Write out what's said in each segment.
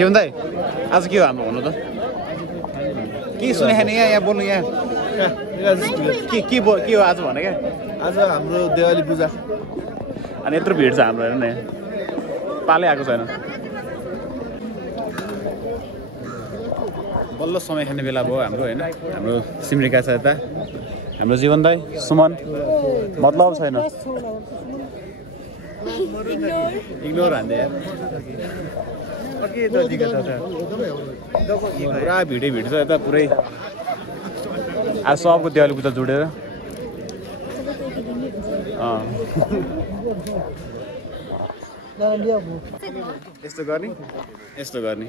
जीवन दाइ आज के हो हाम्रो भन्नु त के सुने खाने यहाँ बोल्नु यहाँ के हो आज भने क्या आज हाम्रो देवाली पूजा अनि यत्रो भिड छ हाम्रो हेर्नु न पालै आएको छैन बल्ल समय खाने बेला भयो हाम्रो होइन हाम्रो सिमरिका छ यता हाम्रो जीवन दाइ सुमन मतलब छैन इग्नोर हान्दै पुरा भिडै भिड छ यता पुरै आज सबको देवाली पूजा जोडेर यस्तो गर्ने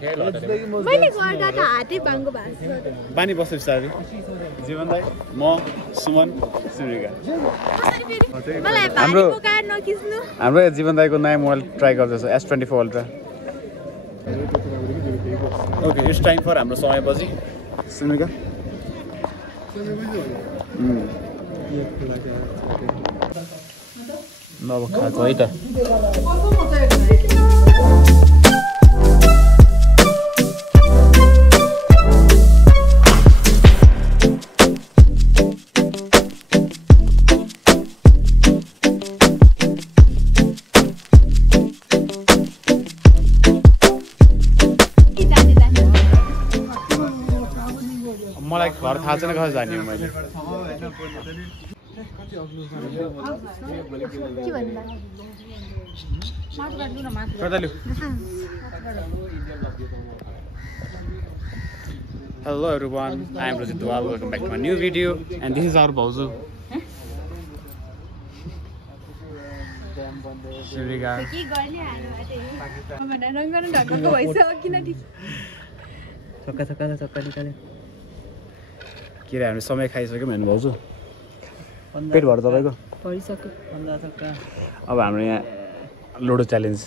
बानी बस्छ बिस्तारै जीवन दाइ म सुमन सिमरिका हाम्रो जीवन दाइको नयाँ मोबाइल ट्राई गर्दैछ S24 ultra okay it's time for हाम्रो समयपछि सिमरिका अब खान्छ है त मलाई घर थाहा छैन कसरी जाने हो मैले Hello everyone, I am Rajit Dwal. Welcome back to my new video, and this is our Bauzu. Sirika. के रे हामी समय खाइसक्यौँ भने भाउजू पेट भर तपाईँको अब हाम्रो यहाँ लुडो च्यालेन्ज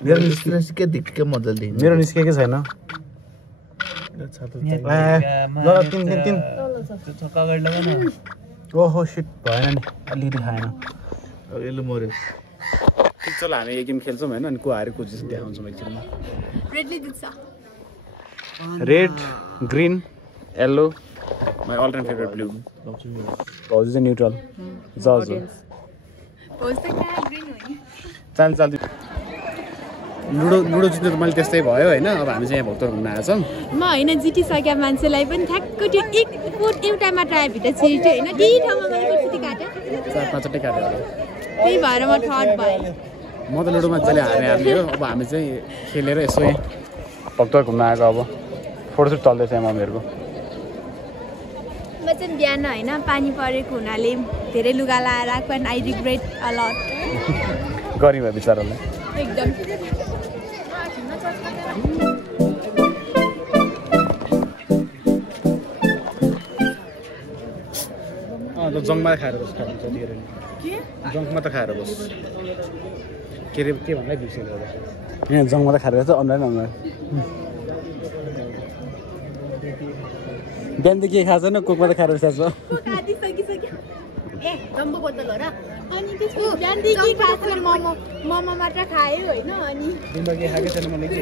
मेरो निस्केकै छैन ओहो सिट भएन नि अलिकति खाएन मऱ्यो ठिक छ ल हामी एक गेम खेल्छौँ होइन अनि को हारे को जित देखाउँछौँ एकछिनमा red green yellow my all time favourite blue भाउजू चाहिँ न्युट्रल जज हो चाल लुडो जित्नु त मैले त्यस्तै भयो होइन अब हामी चाहिँ यहाँ भक्तपुर घुम्न आएको छौँ म होइन जितिसकेका मान्छेलाई पनि ठ्याक्क त्यो एक कोट एउटा मात्र आएभित्र छिर्यो होइन त्यही ठाउँमा मैले कसरी काटेँ 4-5 काट्यो त्यही भएर म थर्ड भएँ म त लुडो मजाले हार्ने हो अब हामी चाहिँ खेलेर यसो भक्तपुर घुम्न आएको अब फोटोसुट चल्दैछ मम्मीहरूको म चाहिँ बिहान होइन पानी परेको हुनाले धेरै लुगा लाएर आएको and I regret a lot गरी भयो बिचारालाई एकदम जङमा खाएर बस जङमा त खाएर बस के अरे के भन्दा बिर्सेर यहाँ जङमा त खाएर चाहिँ अनलाइन बिहान त के खाएको छैन कोकमा त खाएर बसेको मोमो मात्र खायो होइन अनि के खाएकै छैन मैले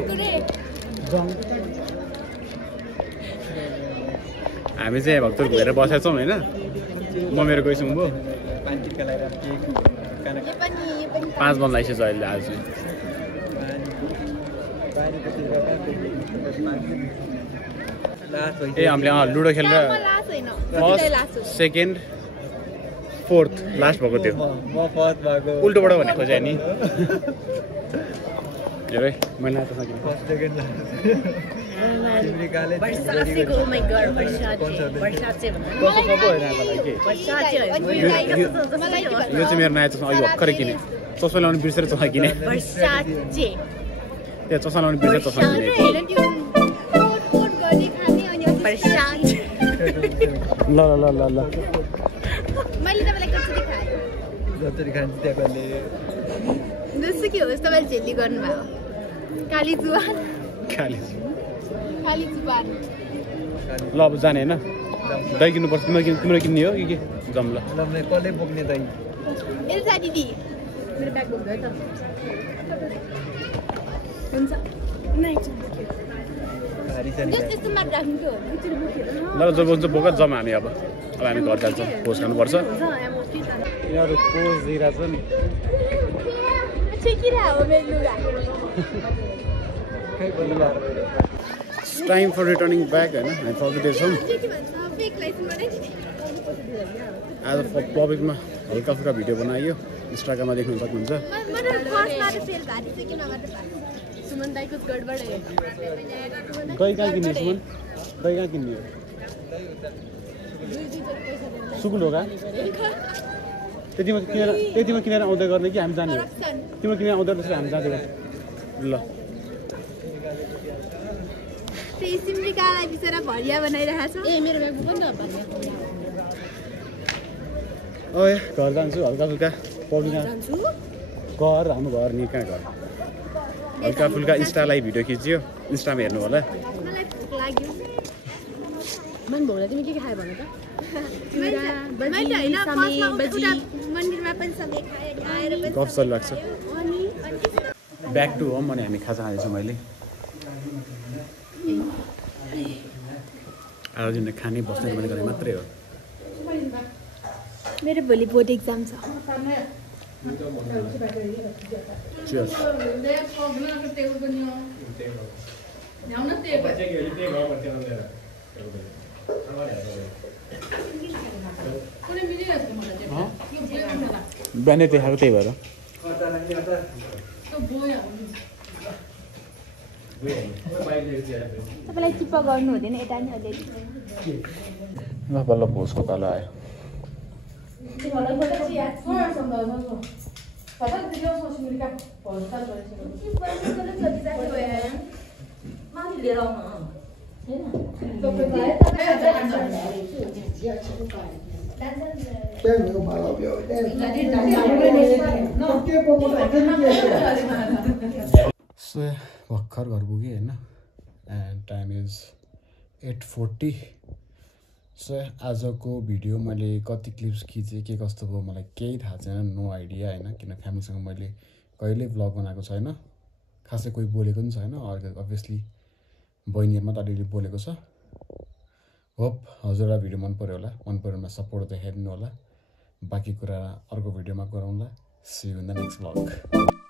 हामी चाहिँ भक्तपुर घुमेर बसेका छौँ होइन म मेरो गइसौँ भयो 5 बन्द आइसकेछ अहिले आज ए हामीले लुडो खेलेर फर्स्ट सेकेन्ड फोर्थ लास्ट भएको थियो उल्टोबाट भने खोजेँ नि हेर मैले नाच्न सकिनँ यो चाहिँ मेरो नयाँ चस्मा अघि भर्खरै किने चस्मा लाउने बिर्सेर चस्मा किने त्यहाँ चस्मा लाउने बिर्सेर चस्मा किने ल ल ल ल जसरी खान्छ त्यहाँले जस्तो के होस् तपाईँले झेली गर्नुभयो काली जुवान ल अब जाने होइन दही किन्नुपर्छ तिम्रो किन्ने हो कि के जाउँ ल कसले बोक्ने दही एल्सा दिदी मेरो ब्याग बोक्दै त हुन्छ यस्तोमा राख्नुको हो ल जब हुन्छ बोका जम्मा हामी अब हामी घर जान्छौँ पोज खानुपर्छ यिनीहरू पोज दिइरहेछ नि टाइम फर रिटर्निङ ब्याक होइन हामी फर्किँदैछौँ आज पब्लिकमा हल्का फुल्का भिडियो बनाइयो इन्स्टाग्राममा देख्नु सक्नुहुन्छ दही कहाँ किन्ने सुमन दही कहाँ किन्ने सुकुल हो कहाँ त्यतिमा किनेर आउँदै गर्ने कि हामी जाने हो तिम्रो किनेर आउँदै रहेछ हामी जाँदै ल सिमरिकालाई बिचरा भरिया बनाइरहेको छ मेरो ब्याग पनि त ओए घर जान्छु हल्का फुल्का पब्लिक घर हाम्रो घर नि कहाँ घर हल्का फुल्का इन्स्टालाई भिडियो खिच्यो इन्स्टामा हेर्नु होला मलाई भोक लाग्यो मन भोला तिमी के खायो भने त मन्दिरमा पनि सबै खाएर पनि गफ चलिरहेको छ ब्याक टु होम अनि हामी खाजा खाँदैछौँ मैले आज जुन खाने बस्ने मैले गर्ने मात्रै हो मेरो भोलि बोर्ड एक्जाम छ Cheers. बिहानै देखाएको त्यही भएर तपाईँलाई चिप्प गर्नु हुँदैन यता नि अलिअलि ल बल्ल भोजको पालो आयो सो भर्खर घर पुगेँ होइन एन्ड टाइम इज 8:40 सो आजको भिडियो मैले कति क्लिप्स खिचेँ के कस्तो भयो मलाई केही थाहा छैन नो आइडिया होइन किन फ्यामिलीसँग मैले कहिल्यै भ्लग बनाएको छैन खासै कोही बोलेको पनि छैन अभियसली बहिनीहरूमा त अलिअलि बोलेको छ होप हजुरलाई भिडियो मन पऱ्यो होला मन पऱ्यो भने सपोर्ट देखाइदिनु होला बाँकी कुरा अर्को भिडियोमा गरौँला see you in the next vlog